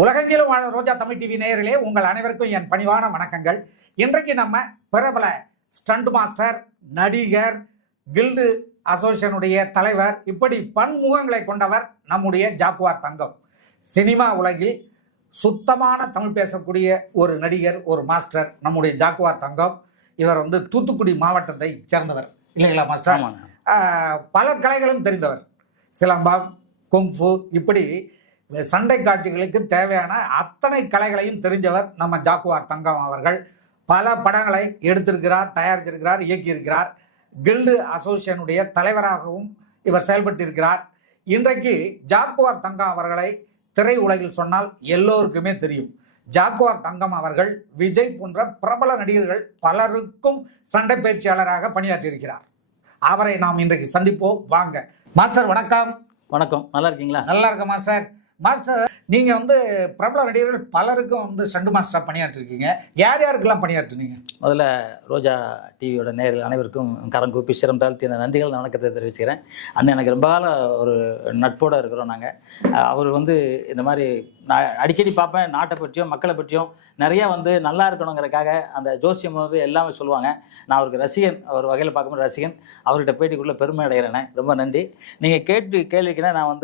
உலகெங்கிலும் வாழ ரோஜா தமிழ் டிவி நேயர்களே, உங்கள் அனைவருக்கும் என் பணிவான வணக்கங்கள். இன்றைக்கு நம்ம பிரபல ஸ்டண்ட் மாஸ்டர், நடிகர், கில்டு அசோசியேஷனுடைய தலைவர், இப்படி பன்முகங்களை கொண்டவர் நம்முடைய ஜாக்குவார் தங்கம். சினிமா உலகில் சுத்தமான தமிழ் பேசக்கூடிய ஒரு நடிகர், ஒரு மாஸ்டர் நம்முடைய ஜாக்குவார் தங்கம். இவர் தூத்துக்குடி மாவட்டத்தை சேர்ந்தவர் இல்லைங்களா மாஸ்டர்? பல கலைகளும் தெரிந்தவர். சிலம்பம், குங்ஃபு, இப்படி சண்டை காட்சிகளுக்கு தேவையான அத்தனை கலைகளையும் தெரிஞ்சவர் நம்ம ஜாக்குவார் தங்கம் அவர்கள். பல படங்களை எடுத்திருக்கிறார், தயாரித்திருக்கிறார், இயக்கியிருக்கிறார். கில்டு அசோசியேஷனுடைய தலைவராகவும் இவர் செயல்பட்டிருக்கிறார். இன்றைக்கு ஜாக்குவார் தங்கம் அவர்களை திரை உலகில் சொன்னால் எல்லோருக்குமே தெரியும். ஜாக்குவார் தங்கம் அவர்கள் விஜய் போன்ற பிரபல நடிகர்கள் பலருக்கும் சண்டை பயிற்சியாளராக பணியாற்றியிருக்கிறார். அவரை நாம் இன்றைக்கு சந்திப்போம். வாங்க மாஸ்டர். வணக்கம். வணக்கம். நல்லா இருக்கீங்களா? நல்லா இருக்கேன் மாஸ்டர். மாஸ்டர், நீங்க பிரபல நடிகர்கள் பலருக்கும் ஸ்டண்ட் மாஸ்டர் பணியாற்றிருக்கீங்க. யார் யாருக்கெல்லாம் பணியாற்றுனீங்க? முதல்ல ரோஜா டிவியோட நேயர்கள் அனைவருக்கும் கரம் கூப்பி சிரம் தாழ்த்தி அந்த நன்றிகள் வணக்கத்தை தெரிவிச்சுக்கிறேன். அண்ணன் எனக்கு ரொம்ப கால ஒரு நட்போடு இருக்கிறோம் நாங்கள். அவர் இந்த மாதிரி நான் அடிக்கடி பார்ப்பேன். நாட்டை பற்றியும் மக்களை பற்றியும் நிறையா நல்லா இருக்கணுங்கிறதுக்காக அந்த ஜோசியம் எல்லாமே சொல்லுவாங்க. நான் அவருக்கு ரசிகன், அவர் வகையில் பார்க்கும்போது ரசிகன். அவர்கிட்ட பேட்டிக்குள்ளே பெருமை அடைகிறேன். ரொம்ப நன்றி. நீங்கள் கேள்விக்குன்னா நான்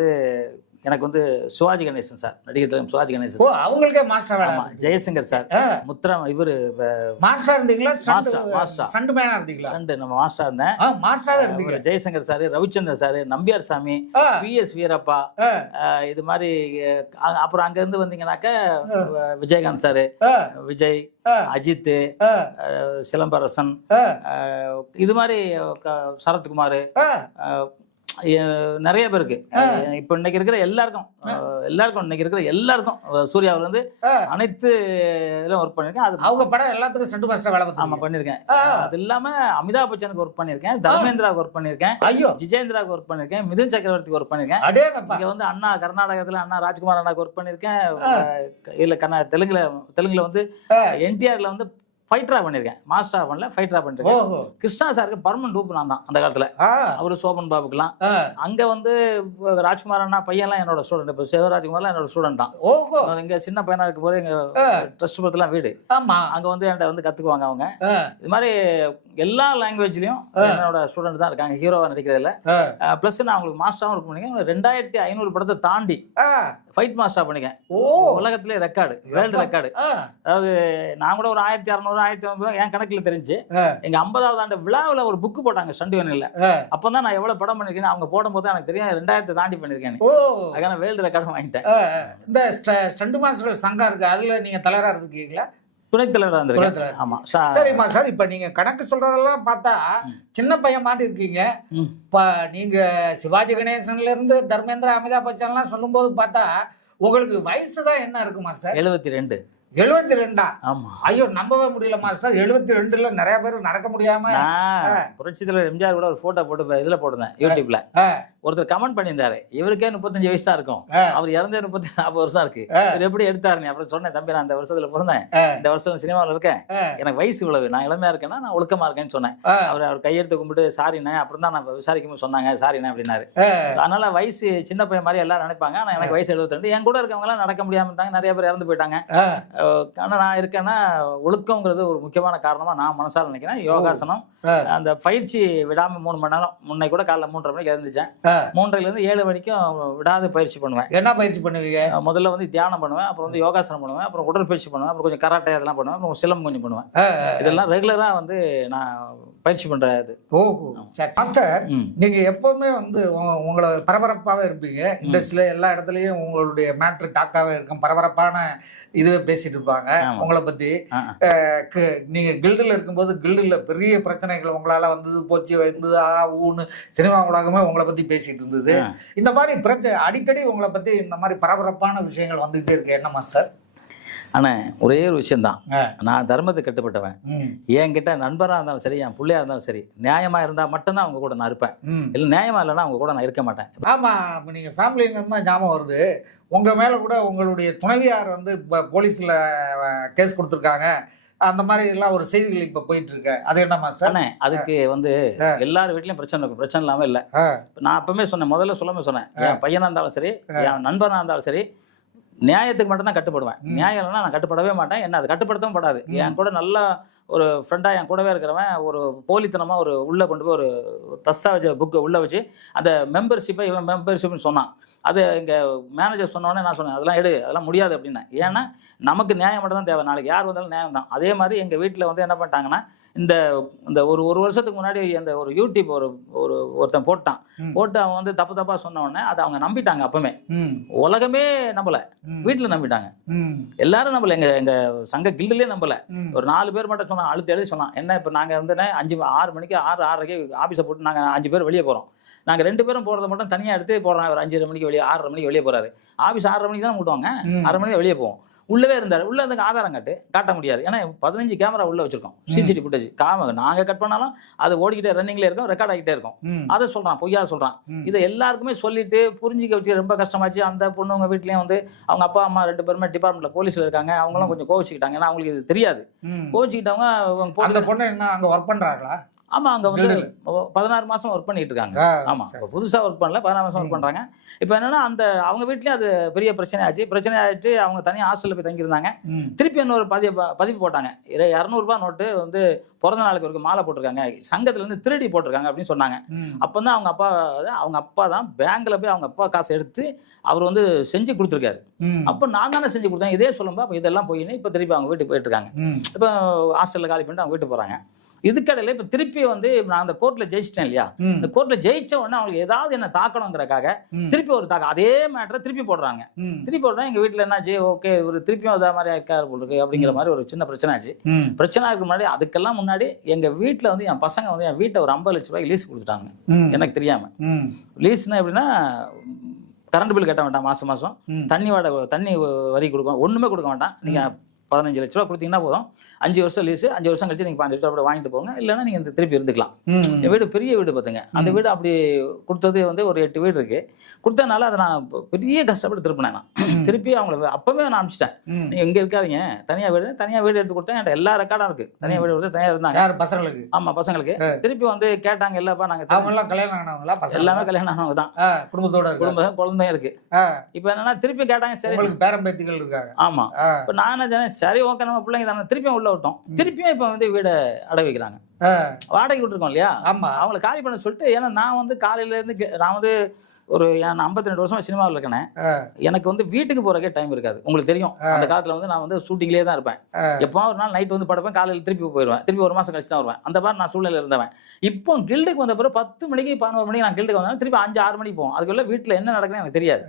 எனக்கு சிவாஜி கணேசன் சார், நடிகர் தலைவர் சிவாஜி கணேசன். அவங்களுக்கே மாஸ்டர். ஆமா, ஜெயசங்கர் சார், முத்ரா, இவரு மாஸ்டர் இருந்தீங்களா? ஸ்டண்ட் மேனா இருந்தீங்களா? ஸ்டண்ட் நம்ம மாஸ்டர் இருந்தேன். மாஸ்டரா இருந்தீங்க. ஜெயசங்கர் சார், ரவிச்சந்திரன் சார், நம்பியார் சாமி, PS வீரப்பா, இது மாதிரி. அப்புறம் அங்க இருந்து வந்தீங்கன்னாக்க விஜயகாந்த் சார், விஜய், அஜித், சிலம்பரசன், இது மாதிரி சரத்குமார், நிறைய பேருக்கு. இப்ப இன்னைக்கு இருக்கிற எல்லாருக்கும் சூர்யாவில அனைத்து இதெல்லாம் ஒர்க் பண்ணிருக்கேன். அது அவங்க படம் எல்லாத்துக்கும் ஸ்டண்ட் மாஸ்டர் வேலை பண்ணிருக்கேன். அது இல்லாம அமிதாப் பச்சனுக்கு ஒர்க் பண்ணிருக்கேன், தர்மேந்திராவுக்கு ஒர்க் பண்ணிருக்கேன், ஜிஜேந்திராவுக்கு ஒர்க் பண்ணிருக்கேன், மிதுன் சக்கரவர்த்திக்கு ஒர்க் பண்ணிருக்கேன். இங்க அண்ணா கர்நாடகத்துல அண்ணா ராஜ்குமார் அண்ணாக்கு ஒர்க் பண்ணிருக்கேன். இல்ல தெலுங்குல NTRல ஃபைட்டரா பண்ணிருக்கேன். மாஸ்டரா பண்ணல, ஃபைட்டரா பண்ணிருக்கேன். கிருஷ்ணா சாருக்கு பர்மனன்ட் ரூப் நான் தான் அந்த காலத்துல. அவரு சோபன் பாபுக்குலாம் அங்க ராஜ்குமார் அண்ணா பையன்லாம் என்னோட ஸ்டூடெண்ட். இப்ப சிவராஜ்குமார்லாம் என்னோட ஸ்டூடெண்ட் தான். இங்க சின்ன பையனா இருக்கும் போது எங்க ட்ரஸ்ட் பத்திலாம் வீடு அங்க என்கிட்ட கத்துக்குவாங்க அவங்க. இது மாதிரி எல்லா லாங்குவேஜ்லயும் என்னோட ஸ்டூடெண்ட் தான் இருக்காங்க. ஹீரோவா நடிக்கிறதுல பிளஸ் நான் அவங்களுக்கு மாஸ்டராகவும் இருக்க பண்ணிருக்கேன். 2500 படத்தை தாண்டி ஃபைட் மாஸ்டரா பண்ணிருக்கேன். உலகத்திலே ரெக்கார்டு, வேர்ல்டு ரெக்கார்டு. அதாவது நான் கூட ஒரு 1600 1500 என் கணக்குல தெரிஞ்சு எங்க 50வது ஆண்டு விழாவில் ஒரு புக்கு போட்டாங்க ஸ்டண்ட் யூனியன்ல. அப்பதான் நான் எவ்வளவு படம் பண்ணிருக்கேன் அவங்க போடும் போது எனக்கு தெரியும் 2000 தாண்டி பண்ணிருக்கேன். அதுக்கான வேர்ல்டு ரெக்கார்டு வாங்கிட்டேன். இந்த ஸ்டண்ட் மாஸ்டர்கள் சங்கம் இருக்கு, அதுல நீங்க தலைவரா இருக்கீங்களா? துணைத் தலைவரா இருந்திருக்கேன். ஆமா. சரிம்மா சார், இப்ப நீங்க கணக்கு சொல்றதெல்லாம் பார்த்தா சின்ன பையன் மாதிரி இருக்கீங்க. இப்ப நீங்க சிவாஜி கணேசன்ல இருந்து தர்மேந்திரா, அமிதாப் பச்சன் எல்லாம் சொல்லும் போது பார்த்தா உங்களுக்கு வயசுதான் என்ன இருக்கு மாஸ்டர்? 72. 72? ஆமா. ஐயோ, நம்பவே முடியல மாஸ்டர். 72ல நிறைய பேர் நடக்க முடியாம. புரட்சி தலைவர் எம்ஜிஆர் கூட ஒரு போட்டோ போட்டு இதுல போட்டுருந்தேன் யூடியூப்ல. ஒருத்தர் கமெண்ட் பண்ணியிருந்தாரு, இவருக்கே 35 வயசு தான் இருக்கும், அவர் இறந்தே 40 வருஷம் இருக்கு, எப்படி எடுத்தாரு? அப்புறம் சொன்னேன், தம்பி நான் இந்த வருஷத்துல பிறந்தேன், இந்த வருஷம் சினிமாவில் இருக்கேன், எனக்கு வயசு இவ்வளவு, நான் இளமையா இருக்கேன்னா நான் ஒழுக்கமா இருக்கேன்னு சொன்னேன். அவர் கையெடுத்து கும்பிட்டு சாரிண்ணே, அப்புறம் தான் நான் விசாரிக்கும் சொன்னாங்க சாரிண்ணே அப்படின்னாரு. அதனால வயசு சின்ன பையன் மாதிரி எல்லாரும் நினைப்பாங்க. ஆனா எனக்கு வயசு 72. என் கூட இருக்கவங்க எல்லாம் நடக்க முடியாம இருந்தாங்க, நிறைய பேர் இறந்து போயிட்டாங்க. ஆனா நான் இருக்கேன்னா ஒழுக்கங்கிறது ஒரு முக்கியமான காரணமா நான் மனசால நினைக்கிறேன். யோகாசனம், அந்த பயிற்சி விடாம 3 மணி நேரம். முன்னை கூட காலைல 3:30 மணிக்கு எழுந்துச்சேன். 3:30ல இருந்து 7 வரைக்கும் விடாத பயிற்சி பண்ணுவேன். என்ன பயிற்சி பண்ணுவீங்க? முதல்ல தியானம் பண்ணுவேன், அப்புறம் யோகாசனம் பண்ணுவேன், அப்புறம் உடற்பயிற்சி பண்ணுவேன், அப்புறம் கொஞ்சம் கராட்டே அதெல்லாம் பண்ணுவேன், அப்புறம் சிலம்பம் கொஞ்சம் பண்ணுவேன். இதெல்லாம் ரெகுலரா நான் பயிற்சி பண்றது. மாஸ்டர், நீங்க எப்பவுமே உங்களை பரபரப்பாவே இருப்பீங்க. இண்டஸ்ட்ரியில எல்லா இடத்துலயும் உங்களுடைய மேட்ரு டாக்காவே இருக்கும், பரபரப்பான இதுவே பேசிட்டு இருப்பாங்க உங்களை பத்தி. நீங்க கில்டுல இருக்கும்போது கில்டுல பெரிய பிரச்சனைகள் உங்களால போச்சு ஊன்னு சினிமா உலகமே உங்களை பத்தி பேசிட்டு இருந்தது. இந்த மாதிரி பிரச்சனை அடிக்கடி உங்களை பத்தி இந்த மாதிரி பரபரப்பான விஷயங்கள் வந்துகிட்டே இருக்கு. என்ன மாஸ்டர்? ஆனா ஒரே ஒரு விஷயம்தான், நான் தர்மத்துக்கு கட்டுப்பட்டவன். என்கிட்ட நண்பரா இருந்தாலும் சரி, என் பிள்ளையா இருந்தாலும் சரி, நியாயமா இருந்தா மட்டும்தான் அவங்க கூட நான் இருப்பேன். இல்ல நியாயமா இல்லைன்னா அவங்க கூட நான் இருக்க மாட்டேன். ஆமா, நீங்க ஃபேமிலின்னு இருந்தா ஞாபகம் வருது, உங்க மேல கூட உங்களுடைய துணைவியார் போலீஸ்ல கேஸ் கொடுத்துருக்காங்க. அந்த மாதிரி எல்லாம் ஒரு செய்திகள் இப்ப போயிட்டு இருக்கு. அது என்ன மாஸ்டர்? அதுக்கு எல்லார் வீட்லயும் பிரச்சனை இருக்கும், பிரச்சனை இல்லாம இல்ல. நான் அப்பவுமே சொன்னேன், முதல்ல சொன்னேன், என் பையனா இருந்தாலும் சரி, என் நண்பனா இருந்தாலும் சரி, நியாயத்துக்கு மட்டும் தான் கட்டுப்படுவேன். நியாயம் இல்லைன்னா நான் கட்டுப்படவே மாட்டேன். என்ன அது கட்டுப்படுத்தவும் படாது. என் கூட நல்லா ஒரு ஃப்ரெண்டா என் கூடவே இருக்கிறவன் ஒரு போலித்தனமா ஒரு உள்ள கொண்டு போய் ஒரு தஸ்தாவேஜ் புக்கை உள்ள வச்சு அந்த மெம்பர்ஷிப்பை இவன் மெம்பர்ஷிப்னு சொன்னான். அது எங்க மேனேஜர் சொன்னோடனே நான் சொன்னேன், அதெல்லாம் எடு, அதெல்லாம் முடியாது அப்படின்னா. ஏன்னா நமக்கு நியாயம் மட்டும் தான் தேவை, நாளைக்கு யார் வந்தாலும் நியாயம் தான். அதே மாதிரி எங்க வீட்டில் வந்து என்ன பண்ணிட்டாங்கன்னா, இந்த இந்த ஒரு வருஷத்துக்கு முன்னாடி அந்த ஒரு யூடியூப் ஒருத்தன் போட்டு அவன் வந்து தப்பா சொன்ன உடனே அதை அவங்க நம்பிட்டாங்க. அப்பவே உலகமே நம்பல, வீட்டுல நம்பிட்டாங்க. எல்லாரும் நம்பல, எங்க சங்க கில்டுலயே நம்பல. ஒரு 4 பேர் மட்டும் சொன்னாங்க, அழுத்தி எழுதி சொன்னான். என்ன இப்ப நாங்க வந்து 6 மணிக்கு 6:30 ஆபீஸை போட்டு நாங்க 5 பேர் வெளியே போறோம். நாங்க 2 பேரும் போறதை மட்டும் தனியா எடுத்து போறோம். ஒரு 5:30 மணிக்கு வெளியே 6:30 மணிக்கு வெளியே போறாரு. ஆபீஸ் 6:30 மணிக்கு தான் விட்டுவாங்க. 6:30 மணிக்கு வெளியே போவோம். உள்ளவே இருந்தாரு. உள்ள அந்த ஆதாரம் காட்ட முடியாது. ஏன்னா 15 கேமரா உள்ள வச்சிருக்கோம், சிசிடிவி ஃபுட்டேஜ். நாங்க கட் பண்ணாலும் அது ஓடிக்கிட்டே ரன்னிங்ல இருக்கும், ரெக்கார்ட் ஆகிட்டே இருக்கும். அதை சொல்றான், பொய்யா சொல்றான். இதை எல்லாருக்குமே சொல்லிட்டு புரிஞ்சுக்க வச்சு ரொம்ப கஷ்டமாச்சு. அந்த பொண்ணுங்க வீட்லயும் வந்து அவங்க அப்பா அம்மா 2 பேருமே டிபார்ட்மெண்ட்ல போலீஸ்ல இருக்காங்க. அவங்களும் கொஞ்சம் கோவிச்சுக்கிட்டாங்க. ஏன்னா அவங்களுக்கு இது தெரியாது. கோவிச்சுக்கிட்டவங்க அந்த பொண்ணு என்ன அங்க ஒர்க் பண்றாங்களா? ஆமா, அங்க வந்து 16 மாசம் ஒர்க் பண்ணிட்டு இருக்காங்க. ஆமா, புதுசா ஒர்க் பண்ணல, 16 மாசம் ஒர்க் பண்றாங்க. இப்ப என்னன்னா அந்த அவங்க வீட்லயும் அது பெரிய பிரச்சனை ஆச்சு. அவங்க தனியா ஹாஸ்டல்ல போய் தங்கியிருந்தாங்க. திருப்பி இன்னொரு பதிவு போட்டாங்க. 200 ரூபாய் நோட்டு வந்து பிறந்த நாளுக்கு ஒரு மாலை போட்டிருக்காங்க, சங்கத்துல இருந்து திருடி போட்டிருக்காங்க அப்படின்னு சொன்னாங்க. அப்பதான் அவங்க அப்பா தான் பேங்க்ல போய் அவங்க அப்பா காசு எடுத்து அவர் வந்து செஞ்சு கொடுத்துருக்காரு. அப்ப நான் தானே செஞ்சு கொடுத்தேன். இதே சொல்லும்போது அப்ப இதெல்லாம் போயின்னு இப்ப திருப்பி அவங்க வீட்டுக்கு போயிட்டு இருக்காங்க. இப்ப ஹாஸ்டல்ல காலி பண்ணிட்டு அவங்க வீட்டுக்கு போறாங்க. இதுக்கடையில இப்ப திருப்பி வந்து நான் அந்த கோர்ட்ல ஜெயிச்சிட்டேன் இல்லையா, இந்த கோர்ட்ல ஜெயிச்ச உடனே அவங்களுக்கு ஏதாவது என்ன தாக்கணுங்கிறக்காக திருப்பி ஒரு அதே மேட்டரை திருப்பி போடுறாங்க. திருப்பி போடுறா எங்க வீட்டுல என்ன ஓகே ஒரு திருப்பியும் அதே மாதிரி இருக்காரு போல் இருக்கு அப்படிங்கிற மாதிரி ஒரு சின்ன பிரச்சனை ஆச்சு. பிரச்சனை இருக்கு முன்னாடி, அதுக்கெல்லாம் முன்னாடி எங்க வீட்டுல வந்து என் பசங்க வந்து என் வீட்டை ஒரு 50 லட்சம் ரூபாய்க்கு லீஸ் கொடுத்துட்டாங்க எனக்கு தெரியாம. லீஸ்னா எப்படின்னா, கரண்ட் பில் கட்ட வேண்டாம், மாசம் தண்ணி வரி கொடுக்க ஒண்ணுமே கொடுக்க வேண்டாம். நீங்க 15 லட்ச ரூபா கொடுத்தீங்கன்னா போதும், 5 வருஷம் லீஸ், 5 வருஷம் கழிச்சு நீங்க 5 லட்ச ரூபா வாங்கிட்டு போங்க, இல்லைன்னா நீங்க திருப்பி இருந்துக்கலாம். என் வீடு பெரிய வீடு பார்த்துங்க. அந்த வீடு அப்படி கொடுத்தது வந்து ஒரு 8 வீடு இருக்கு. கொடுத்தனால அதை நான் பெரிய கஷ்டப்பட்டு திருப்பினேன். திருப்பி அவங்களை அப்பவே நான் அனுப்பிச்சிட்டேன், நீங்க எங்க இருக்காதீங்க, தனியா வீடு எடுத்து கொடுத்தேன். என்கிட்ட எல்லா ரெக்கார்டும் இருக்கு. தனியா வீடு கொடுத்து தனியா இருந்தாங்க பசங்களுக்கு. ஆமா, பசங்களுக்கு. திருப்பி வந்து கேட்டாங்க, இல்லப்பா நாங்க கல்யாணம் ஆனவங்களா? எல்லாமே கல்யாணம் ஆனவங்க தான், குடும்பத்தோட குழந்தையும் இருக்கு. இப்ப என்னன்னா திருப்பி கேட்டாங்க, சரி பேரம்பேத்திகள் இருக்காங்க. ஆமா, இப்ப நான் என்ன சரி ஓகே நம்ம பிள்ளைங்க தானே, திருப்பியும் உள்ள விட்டோம். திருப்பியும் இப்ப வந்து வீடை அடை வைக்கிறாங்க. வாடகை விட்டுருக்கோம் இல்லையா, அவங்களை காலி பண்ண சொல்லிட்டு. ஏன்னா நான் வந்து காலையில இருந்து நான் வந்து ஒரு 52 வருஷமா சினிமாவில் இருக்கேன். எனக்கு வந்து வீட்டுக்கு போறக்கே டைம் இருக்காது. உங்களுக்கு தெரியும், அந்த காலத்துல வந்து நான் வந்து ஷூட்டிங்லேயே தான் இருப்பேன். எப்போ ஒரு நாள் நைட் வந்து படுப்பேன், காலையில் திருப்பி போயிடுவேன், திருப்பி ஒரு மாசம் கழிச்சு தான் வருவேன். அந்த மாதிரி நான் சூழ்நிலை இருந்தவன். இப்போ கில்டுக்கு வந்த பிறகு 10 மணிக்கு 11 மணிக்கு நான் கில்டுக்கு வந்தேன், திருப்பி 5-6 மணிக்கு போவோம். அதுக்குள்ள வீட்டில் என்ன நடக்குதுன்னு எனக்கு தெரியாது.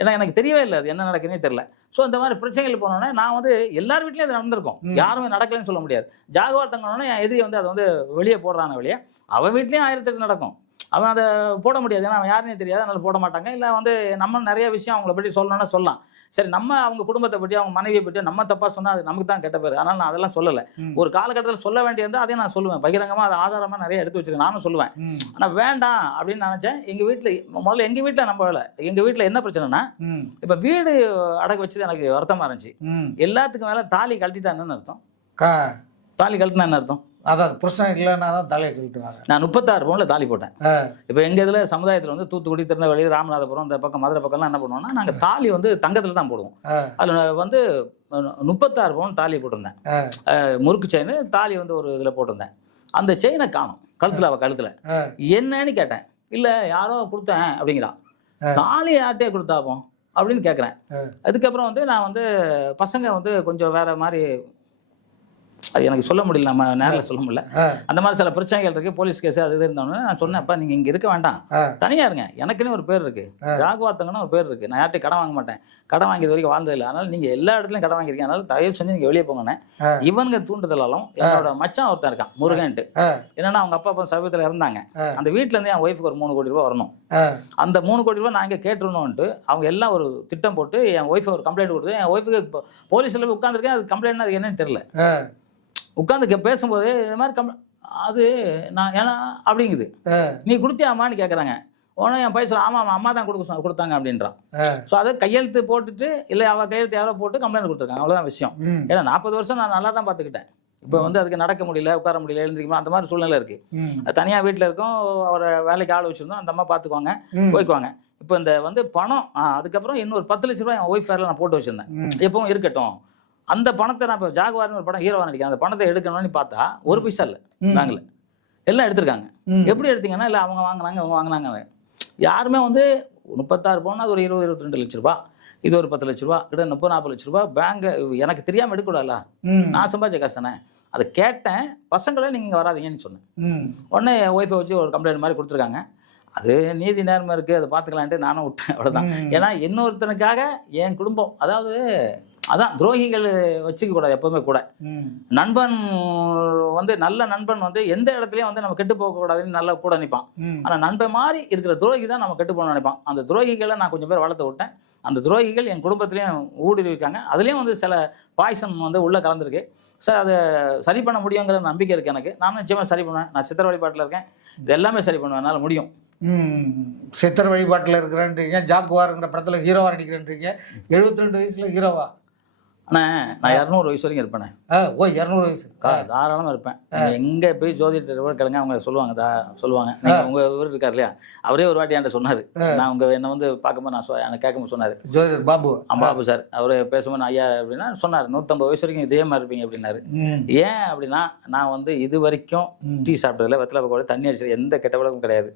ஏன்னா எனக்கு தெரியவே இல்லை அது என்ன நடக்குதுன்னே தெரியல. ஸோ இந்த மாதிரி பிரச்சனைகள் போனோன்னே நான் வந்து எல்லார் வீட்லயும் அது நடந்திருக்கும், யாருமே நடக்கலன்னு சொல்ல முடியாது. ஜாகுவார் தங்கணும்னா என் எதிரி வந்து அதை வந்து வெளியே போடுறான வெளியே, அவன் வீட்லயும் 1008 நடக்கும். அவன் அதை போட முடியாது, ஏன்னா அவன் யாருன்னே தெரியாது, அதனால போட மாட்டாங்க. இல்லை வந்து நம்ம நிறைய விஷயம் அவங்கள பற்றி சொல்லணும்னா சொல்லலாம். சரி, நம்ம அவங்க குடும்பத்தை பற்றி அவங்க மனைவியை பற்றி நம்ம தப்பா சொன்னா அது நமக்கு தான் கெட்ட பேர். அதனால நான் அதெல்லாம் சொல்லலை. ஒரு காலகட்டத்தில் சொல்ல வேண்டியது அதையும் நான் சொல்லுவேன், பகிரங்கமா அதை ஆதாரமா நிறைய எடுத்து வச்சிருக்கேன், நானும் சொல்லுவேன். ஆனா வேண்டாம் அப்படின்னு நினைச்சேன். எங்க வீட்டுல முதல்ல எங்க வீட்டுல நம்பல. எங்க வீட்டுல என்ன பிரச்சனைனா, இப்ப வீடு அடகு வச்சது எனக்கு வருத்தமா இருந்துச்சு. எல்லாத்துக்கும் மேல தாலி கழட்டிட்டான்னு அர்த்தம். தாலி கழட்டினா என்ன அர்த்தம்? அதாவது புருஷன் இல்லைன்னா தான் தலையை கழட்டுவாங்க. நான் 36 பவுன்ல தாலி போட்டேன். இப்போ எங்க இதுல சமுதாயத்துல வந்து தூத்துக்குடி, திருநெல்வேலி, ராமநாதபுரம், இந்த பக்கம் மதுரை பக்கம்லாம் என்ன பண்ணுவோம்னா, நாங்க தாலி வந்து தங்கத்துல தான் போடுவோம். அதுல வந்து 36 பவுன் தாலி போட்டிருந்தேன். முறுக்கு செயின் தாலி வந்து ஒரு இதுல போட்டிருந்தேன். அந்த செயினை காணும் கழுத்துல. என்னன்னு கேட்டேன். இல்ல யாரோ கொடுத்தேன் அப்படிங்கிறான். தாலி யார்கிட்டே கொடுத்தாப்போம் அப்படின்னு கேட்குறேன். அதுக்கப்புறம் வந்து நான் வந்து பசங்க வந்து கொஞ்சம் வேற மாதிரி, அது எனக்கு சொல்ல முடியல, நம்ம நேரில் சொல்ல முடியல. அந்த மாதிரி சில பிரச்சனைகள் இருக்கு, போலீஸ் கேஸ் அது இருந்தோன்னு நான் சொன்னேன், அப்பா நீங்க இங்க இருக்க வேண்டாம், தனியா இருங்க, எனக்குன்னு ஒரு பேர் இருக்கு, ஜாகுவார்த்தங்கன்னு ஒரு பேர் இருக்கு, நான் யார்ட்டையும் கடன் வாங்க மாட்டேன், கடன் வாங்கியது வரைக்கும் வாழ்ந்ததில்லை, அதனால நீங்க எல்லா இடத்துலயும் கடன் வாங்கிருக்கீங்க, அதனால தயவு செஞ்சு நீங்க வெளியே போங்கன்னு. இவனுங்க தூண்டுதலாலும் என்னோட மச்சான் ஒருத்தன் இருக்கான் முருகன்ட்டு, என்னன்னா அவங்க அப்பா சமீபத்தில் இருந்தாங்க, அந்த வீட்டுல இருந்து என் ஒய்ஃபுக்கு ஒரு 3 கோடி ரூபாய் வரணும். அந்த 3 கோடி ரூபாய் நான் இங்கே கேட்டுருணும்ட்டு அவங்க எல்லாம் ஒரு திட்டம் போட்டு என் ஒய்ஃபை ஒரு கம்ப்ளைண்ட் கொடுத்து, என் ஒய்ஃபுக்கு போலீஸ்ல போய் உட்காந்துருக்கேன், அது கம்ப்ளைண்ட் அது என்னன்னு தெரியல. உட்காந்து பேசும்போது இது மாதிரி அது நான் ஏன்னா அப்படிங்குது, நீ கொடுத்தியாமான்னு கேட்குறாங்க. உடனே என் பையன் சொல்ல, ஆமாம் அம்மா தான் கொடுத்தாங்க அப்படின்றான். ஸோ அதை கையெழுத்து போட்டுட்டு இல்லை அவள் கையெழுத்து யாரோ போட்டு கம்ப்ளைண்ட் கொடுத்துருக்காங்க, அவ்வளோதான் விஷயம். ஏன்னா 40 வருஷம் நான் நல்லா தான் பார்த்துக்கிட்டேன். இப்போ வந்து அதுக்கு நடக்க முடியல, உட்கார முடியல, எழுந்திரிக்கணும், அந்த மாதிரி சூழ்நிலை இருக்கு. தனியாக வீட்டில் இருக்கோம், அவரை வேலைக்கு ஆள் வச்சிருந்தோம், அந்த அம்மா பார்த்துக்குவாங்க, போய்க்குவாங்க. இப்போ இந்த வந்து பணம் அதுக்கப்புறம் இன்னொரு 10 லட்ச ரூபாய் என் ஒய்ஃப் பேரில் நான் போட்டு வச்சிருந்தேன். எப்பவும் இருக்கட்டும், அந்த பணத்தை நான் இப்போ ஜாகுவார்னு ஒரு படம் ஹீரோவாக நடிக்கிறேன், அந்த பணத்தை எடுக்கணும்னு பார்த்தா ஒரு பைசா இல்லை பேங்க்ல, எல்லாம் எடுத்திருக்காங்க. எப்படி எடுத்தீங்கன்னா இல்லை அவங்க வாங்கினாங்க இவங்க வாங்கினாங்க. யாருமே வந்து 36 பவுன் அது ஒரு 20-22 லட்ச ரூபா, இது ஒரு 10 லட்ச ரூபா, கிட்ட 30-40 லட்ச ரூபா பேங்க் எனக்கு தெரியாமல் எடுக்கக்கூடாதுல்ல, நான் சம்பாதிச்ச காசு தானே. அதை கேட்டேன், பசங்களே நீங்கள் இங்கே வராதீங்கன்னு சொன்னேன். உடனே என் ஒய்ஃபை வச்சு ஒரு கம்ப்ளைண்ட் மாதிரி கொடுத்துருக்காங்க. அது நீதி நேர்மை இருக்குது, அதை பார்த்துக்கலான்ட்டு நானும் விட்டேன், அவ்வளோதான். ஏன்னா இன்னொருத்தனுக்காக என் குடும்பம், அதாவது அதான் துரோகிகள் வச்சுக்க கூடாது எப்பவுமே கூட. நண்பன் வந்து நல்ல நண்பன் வந்து எந்த இடத்துலயும் வந்து நம்ம கெட்டு போக கூடாதுன்னு நல்லா கூட நினைப்பான். ஆனா நண்பன் மாதிரி இருக்கிற துரோகி தான் நம்ம கெட்டு போகணும்னு நினைப்பான். அந்த துரோகிகளை நான் கொஞ்சம் பேர் வளர்த்து விட்டேன். அந்த துரோகிகள் என் குடும்பத்திலையும் ஊடுருவிருக்காங்க. அதுலேயும் வந்து சில பாய்சன் வந்து உள்ளே கலந்துருக்கு. சார் அதை சரி பண்ண முடியுங்கிற நம்பிக்கை இருக்குது எனக்கு. நானும் நிச்சயமாக சரி பண்ணுவேன். நான் சித்திர வழிபாட்டில் இருக்கேன், இது எல்லாமே சரி பண்ணுவேன், என்னால் முடியும். சித்திர வழிபாட்டில் இருக்கிறேன்றீங்க, ஜாக்குவார்ங்கிற படத்தில் ஹீரோவாக நடிக்கிறேன்றீங்க. 72 வயசில் ஹீரோவா? அண்ணா நான் 200 வயசு வரைக்கும் இருப்பேனே. 200 வயசு தாராளமாக இருப்பேன். எங்கே போய் ஜோதிடர் கிழங்க அவங்க சொல்லுவாங்க சொல்லுவாங்க. உங்கள் இவர் இருக்கார் இல்லையா, அவரே ஒரு வாட்டி என்கிட்ட சொன்னார். நான் என்னை வந்து பார்க்கும்போது நான் எனக்கு கேட்கும்போது சொன்னார், ஜோதிடர் பாபு சார் அவரே பேசும்போது ஐயா அப்படின்னா சொன்னார், 150 வயசு வரைக்கும் இதே மாதிரி இருப்பீங்க அப்படின்னாரு. ஏன் அப்படின்னா நான் வந்து இது வரைக்கும் டீ சாப்பிட்டதில்ல, வெத்தலை கூட தண்ணி அடிச்சது எந்த கெட்ட பழக்கமும் கிடையாது.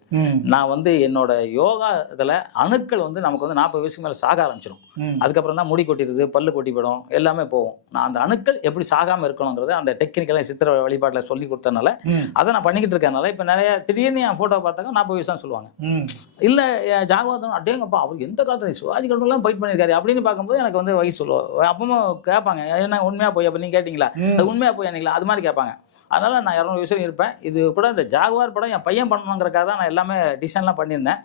நான் வந்து என்னோட யோகா இதில் அணுக்கள் வந்து நமக்கு வந்து 40 வயசுக்கு மேலே சாக ஆரம்பிச்சிடும். அதுக்கப்புறம் தான் முடி கொட்டிடுது, பல்லு கொட்டிப்படும், எல்லாமே போகும். நான் அந்த அணுக்கள் எப்படி சாகாம இருக்கணுங்கிறது அந்த டெக்னிக்கலாக சித்திர வழிபாட்டில் சொல்லி கொடுத்தனால அதை நான் பண்ணிக்கிட்டு இருக்கனால இப்போ நிறைய திடீர்னு என் ஃபோட்டோ பார்த்தாங்க 40 வயசு தான் சொல்லுவாங்க. இல்லை ஜாகுவார் அட்டேங்கப்பா அவர் எந்த காலத்தில் சிவாஜி கவுண்டர்லாம் ஃபைட் பண்ணியிருக்காரு அப்படின்னு பார்க்கும்போது எனக்கு வந்து வயசு சொல்லுவோம். அப்பவும் கேட்பாங்க, என்ன உண்மையா போய் அப்போ நீங்கள் கேட்டிங்களா, அது உண்மையா போய் என்னங்களா, அது மாதிரி கேட்பாங்க. அதனால நான் 200 வயசு இருப்பேன். இது கூட இந்த ஜாகுவார் படம் என் பையன் பண்ணணுங்கிறக்காக தான் நான் எல்லாமே டிசைன்லாம் பண்ணியிருந்தேன்.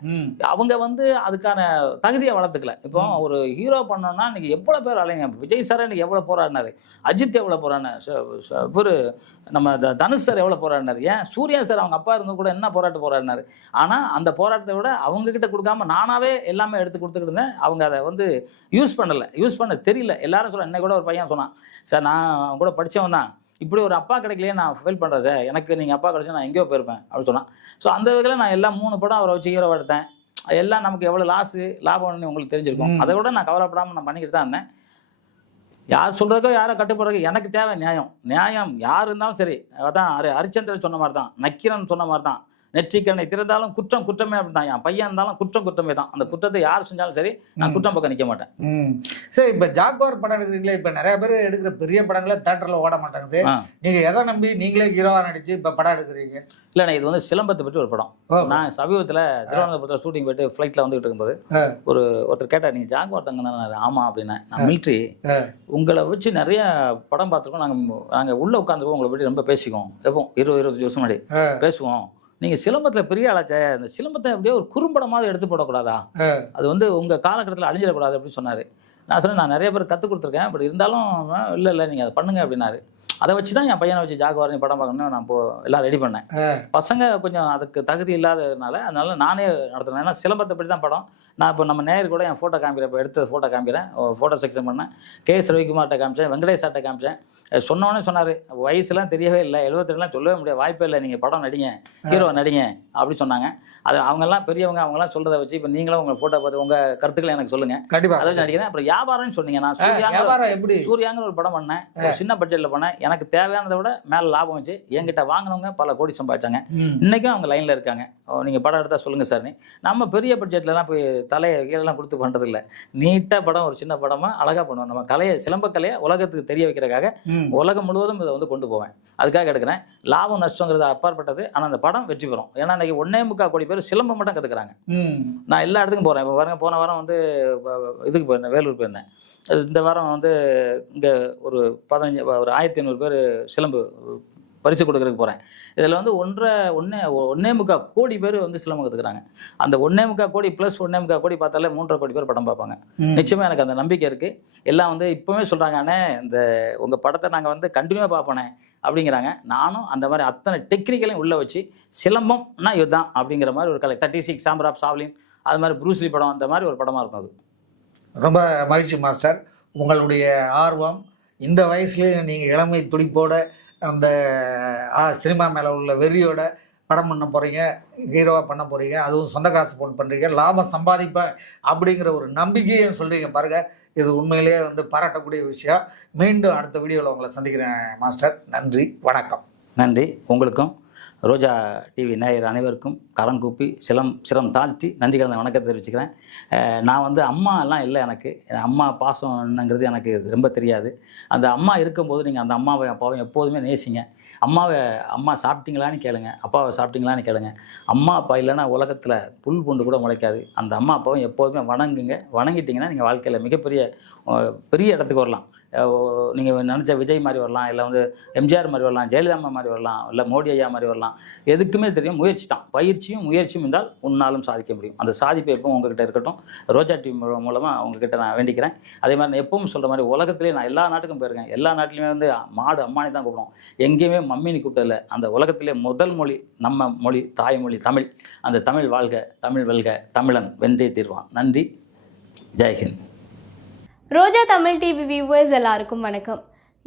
அவங்க வந்து அதுக்கான தகுதியை வளர்த்துக்கல. இப்போ ஒரு ஹீரோ பண்ணோம்னா இன்னைக்கு எவ்வளோ பேர் அலைங்க. விஜய் சார் இன்னைக்கு எவ்வளோ போராடினாரு, அஜித் எவ்வளோ போராடினார், நம்ம தனுஷ் சார் எவ்வளோ போராடினார், ஏன் சூர்யா சார் அவங்க அப்பா இருந்து கூட என்ன போராட்டம் போராடினார். ஆனால் அந்த போராட்டத்தை விட அவங்க கிட்ட கொடுக்காம நானாவே எல்லாமே எடுத்து கொடுத்துக்கிட்டு இருந்தேன். அவங்க அதை வந்து யூஸ் பண்ண தெரியல. எல்லாரும் சொல்ல, என்ன கூட ஒரு பையன் சொன்னான், சார் நான் அவங்க கூட படித்தவன் தான், இப்படி ஒரு அப்பா கிடைக்கலையே நான் ஃபீல் பண்ணுறேன் சார், எனக்கு நீங்கள் அப்பா கிடைச்சா நான் எங்கேயோ போயிருப்பேன் அப்படின்னு சொன்னான். ஸோ அந்த வகையில் நான் எல்லாம் 3 படம் அவரை வச்சு ஹீரோ எடுத்தேன். எல்லாம் நமக்கு எவ்வளோ லாபம்னு உங்களுக்கு தெரிஞ்சிருக்கும். அதை விட நான் கவலைப்படாமல் நான் பண்ணிக்கிட்டு தான் இருந்தேன். யார் சொல்கிறதுக்கோ யாரோ கட்டுப்படுறதுக்கோ எனக்கு தேவை நியாயம் யார் இருந்தாலும் சரி. அதான் ஹரிச்சந்திரன் சொன்ன மாதிரி தான், நக்கீரன் சொன்ன மாதிரி தான், நெற்றிக்கண்ணை திறந்தாலும் குற்றம் குற்றமே அப்படி தான். என் பையன் இருந்தாலும் குற்றம் குற்றமே தான். அந்த குற்றத்தை யார் செஞ்சாலும் சரி, நான் குற்றம் பக்கம் நிற்க மாட்டேன். சரி, இப்போ ஜாக்குவார் படம் எடுக்கிறீங்களே, இப்போ நிறைய பேர் எடுக்கிற பெரிய படங்களே தேட்டரில் ஓட மாட்டாங்குது. நீங்கள் எதை நம்பி நீங்களே ஹீரோவாக நடிச்சு இப்போ படம் எடுக்கிறீங்க? இல்லைண்ணா, இது வந்து சிலம்பத்தை பற்றி ஒரு படம். நான் சமீபத்தில் திருவனந்தபுரத்தில் ஷூட்டிங் போயிட்டு ஃப்ளைட்டில் வந்துகிட்டு இருக்கும்போது ஒருத்தர் கேட்டார், நீங்கள் ஜாக்குவார் தங்க தானே? ஆமாம் அப்படின்னா, நான் மிலிட்ரி, உங்களை வச்சு நிறைய படம் பார்த்துருக்கோம், நாங்கள் உள்ளே உட்காந்துருக்கோம், உங்களை பற்றி ரொம்ப பேசிக்குவோம், எப்போ 20-25 வருஷம் முன்னாடி பேசுவோம். நீங்கள் சிலம்பத்தில் பெரிய ஆளாச்சே, அந்த சிலம்பத்தை அப்படியே ஒரு குறும்படமாக எடுத்து போடக்கூடாதா, அது வந்து உங்கள் காலகட்டத்தில் அழிஞ்சிடக்கூடாது அப்படின்னு சொன்னார். நான் சொன்னேன், நான் நிறைய பேர் கற்றுக் கொடுத்துருக்கேன், பட் இருந்தாலும் இல்லை நீங்கள் அதை பண்ணுங்க அப்படின்னாரு. அதை வச்சு தான் என் பையனை வச்சு ஜாகுவார் நீ படம் பார்க்கணும்னு நான் எல்லாம் ரெடி பண்ணேன். பசங்க கொஞ்சம் அதுக்கு தகுதி அதனால நானே நடத்துனேன். ஏன்னா சிலம்பத்தை பற்றி தான் படம். நான் இப்போ நம்ம நேரு கூட என் ஃபோட்டோ காமிக்கிறேன், இப்போ எடுத்த ஃபோட்டோ காமிக்கிறேன், ஃபோட்டோ செக்ஷன் பண்ணேன். KS ரவிக்குமார்கிட்ட காமிச்சேன், வெங்கடேஷ் சார்கிட்ட காமிச்சேன். சொன்னோன்னே சொன்னார், வயசுலாம் தெரியவே இல்லை, 72 சொல்லவே முடியாது, வாய்ப்பே இல்லை, நீங்கள் படம் நடிங்க, ஹீரோ நடிங்க அப்படின்னு சொன்னாங்க. அது அவங்கெல்லாம் பெரியவங்க, அவங்கெல்லாம் சொல்கிறத வச்சு இப்போ நீங்களும் உங்கள் ஃபோட்டோ பார்த்து உங்கள் கருத்துக்களை எனக்கு சொல்லுங்கள், கண்டிப்பாக அதை வச்சு நடிக்கிறேன். அப்புறம் வியாபாரம்னு சொன்னீங்க, நான் சூர்யாங்கிற ஒரு படம் பண்ணேன், ஒரு சின்ன பட்ஜெட்டில் பண்ணேன். எனக்கு தேவையானதை விட மேலே லாபம் வச்சு என்கிட்ட வாங்கினவங்க பல கோடி சம்பாதிச்சாங்க. இன்றைக்கும் அவங்க லைனில் இருக்காங்க. நீங்கள் படம் எடுத்தால் சொல்லுங்கள் சார். நம்ம பெரிய பட்ஜெட்லலாம் போய் தலையை கீழெல்லாம் கொடுத்து பண்ணுறதில்ல, நீட்டாக படம் ஒரு சின்ன படமாக அழகாக பண்ணுவோம். நம்ம கலையை, சிலம்பக்கலையை உலகத்துக்கு தெரிய வைக்கிறதுக்காக உலகம் முழுவதும் இதை வந்து கொண்டு போவேன். அதுக்காக எடுக்கிறேன். லாபம் நஷ்டங்கிறது அப்பாற்பட்டது. ஆனால் அந்த படம் வெற்றி பெறும். ஏன்னா இன்றைக்கி 1.25 கோடி பேர் சிலம்பம் மட்டும் கற்றுக்குறாங்க. நான் எல்லா இடத்துக்கும் போகிறேன். இப்போ பாருங்க, போன வாரம் வந்து இதுக்கு போயிருந்தேன், வேலூர் போயிருந்தேன். இந்த வாரம் வந்து இங்கே ஒரு 1500 பேர் சிலம்பு பரிசு கொடுக்கறதுக்கு போகிறேன். இதில் வந்து 1.25 கோடி பேர் வந்து சிலம்பம் கற்றுக்குறாங்க. அந்த 1.25 கோடி ப்ளஸ் 1.25 கோடி பார்த்தாலே 3.5 கோடி பேர் படம் பார்ப்பாங்க. நிச்சயமாக எனக்கு அந்த நம்பிக்கை இருக்குது. எல்லாம் வந்து இப்போவே சொல்கிறாங்க, அண்ணே இந்த உங்கள் படத்தை நாங்கள் வந்து கண்டினியூவாக பார்ப்போனே அப்படிங்கிறாங்க. நானும் அந்த மாதிரி அத்தனை டெக்னிக்கலையும் உள்ளே வச்சு சிலம்பம்னா இதுதான் அப்படிங்கிற மாதிரி ஒரு கலை, 36 சாம்பர் ஆஃப் சாவ்லின், அது மாதிரி ப்ரூஸ்லி படம், அந்த மாதிரி ஒரு படமாக இருக்கும். அது ரொம்ப மகிழ்ச்சி மாஸ்டர். உங்களுடைய ஆர்வம் இந்த வயசுலேயே நீங்கள் இளமை துடிப்போட அந்த சினிமா மேலே உள்ள வெறியோட படம் பண்ண போகிறீங்க, ஹீரோவாக பண்ண போகிறீங்க, அதுவும் சொந்த காசு போட்டு பண்ணுறீங்க, லாபம் சம்பாதிப்பேன் அப்படிங்கிற ஒரு நம்பிக்கையும் சொல்கிறீங்க பாருங்கள். இது உண்மையிலேயே பாராட்டக்கூடிய விஷயம். மீண்டும் அடுத்த வீடியோவில் உங்களை சந்திக்கிறேன் மாஸ்டர். நன்றி, வணக்கம். நன்றி. உங்களுக்கும் ரோஜா டிவி நேயர் அனைவருக்கும் கரம் கூப்பி சிரம் தாழ்த்தி நன்றி கலந்த வணக்கத்தை தெரிவிச்சுக்கிறேன். நான் அம்மா எல்லாம் இல்லை, எனக்கு அம்மா பாசம் என்னங்கிறது எனக்கு ரொம்ப தெரியாது. அந்த அம்மா இருக்கும்போது நீங்கள் அந்த அம்மாவை அப்பாவை எப்போதுமே நேசிங்க. அம்மா சாப்பிட்டீங்களான்னு கேளுங்க, அப்பாவை சாப்பிட்டீங்களான்னு கேளுங்க. அம்மா அப்பா இல்லைன்னா உலகத்தில் புல் பூண்டு கூட முளைக்காது. அந்த அம்மா அப்பாவை எப்போதுமே வணங்குங்க. வணங்கிட்டிங்கன்னா நீங்கள் வாழ்க்கையில் பெரிய இடத்துக்கு வரலாம். நீங்கள் நினச்ச விஜய் மாதிரி வரலாம், இல்லை எம்ஜிஆர் மாதிரி வரலாம், ஜெயலலிதா மாதிரி வரலாம், இல்லை மோடி ஐயா மாதிரி வரலாம். எதுக்குமே தெரியும், முயற்சி தான். பயிற்சியும் முயற்சியும் இருந்தால் உன்னாலும் சாதிக்க முடியும். அந்த சாதிப்பு எப்பவும் உங்ககிட்ட இருக்கட்டும். ரோஜா டிவி மூலமாக உங்ககிட்ட நான் வேண்டிக்கிறேன். அதே மாதிரி நான் எப்பவும் சொல்கிற மாதிரி உலகத்திலே நான் எல்லா நாட்டுக்கும் போயிருக்கேன். எல்லா நாட்டிலையுமே மாடு அம்மானி தான் கூப்பிடுவோம். எங்கேயுமே மம்மினி கூப்பிட்டதில்லை. அந்த உலகத்திலே முதல் மொழி நம்ம மொழி, தாய்மொழி தமிழ். அந்த தமிழ் வாழ்க, தமிழ் வெல்க, தமிழன் வென்றே தீர்வான். நன்றி, ஜெய்ஹிந்த். ரோஜா தமிழ் டிவி வியூவர்ஸ் எல்லாருக்கும் வணக்கம்.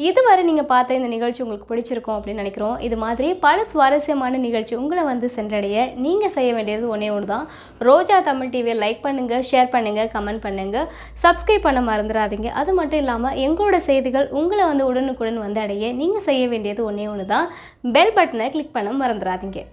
இதுவரை நீங்கள் பார்த்த இந்த நிகழ்ச்சி உங்களுக்கு பிடிச்சிருக்கும் அப்படின்னு நினைக்கிறோம். இது மாதிரி பல சுவாரஸ்யமான நிகழ்ச்சி உங்களை சென்றடைய நீங்கள் செய்ய வேண்டியது ஒன்றே ஒன்று தான். ரோஜா தமிழ் டிவியை லைக் பண்ணுங்கள், ஷேர் பண்ணுங்கள், கமெண்ட் பண்ணுங்கள், சப்ஸ்கிரைப் பண்ண மறந்துடாதீங்க. அது மட்டும் இல்லாமல் எங்களோட செய்திகள் உங்களை உடனுக்குடன் அடைய நீங்கள் செய்ய வேண்டியது ஒன்றே ஒன்று தான். பெல் பட்டனை கிளிக் பண்ண மறந்துடாதீங்க.